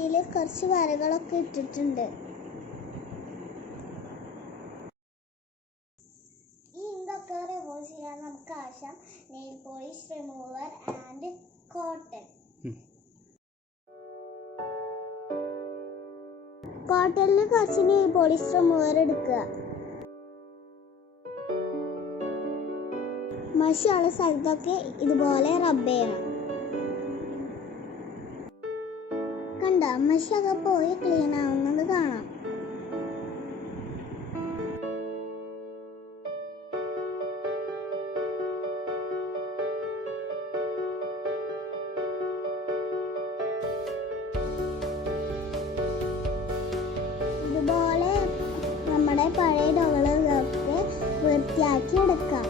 ഇതിൽ കുറച്ച് വരകളൊക്കെ ഇട്ടിട്ടുണ്ട്. ഈ ഇങ്കൊക്കെ റിമൂവ് ചെയ്യാൻ നമുക്ക് ആവശ്യം nail polish remover and cotton. കോട്ടണിൽ കുറച്ച് നെയിൽ പോളിഷ് റിമൂവർ എടുക്കുക. മഷിയുള്ള സ്ഥലത്തൊക്കെ ഇതുപോലെ റബ്ബ് ചെയ്യണം. കണ്ട മഷിയൊക്കെ പോയി ക്ലീൻ ആവുന്നത് കാണാം. ഇതുപോലെ നമ്മുടെ പഴയ ഡോളുകളൊക്കെ വൃത്തിയാക്കി എടുക്കാം.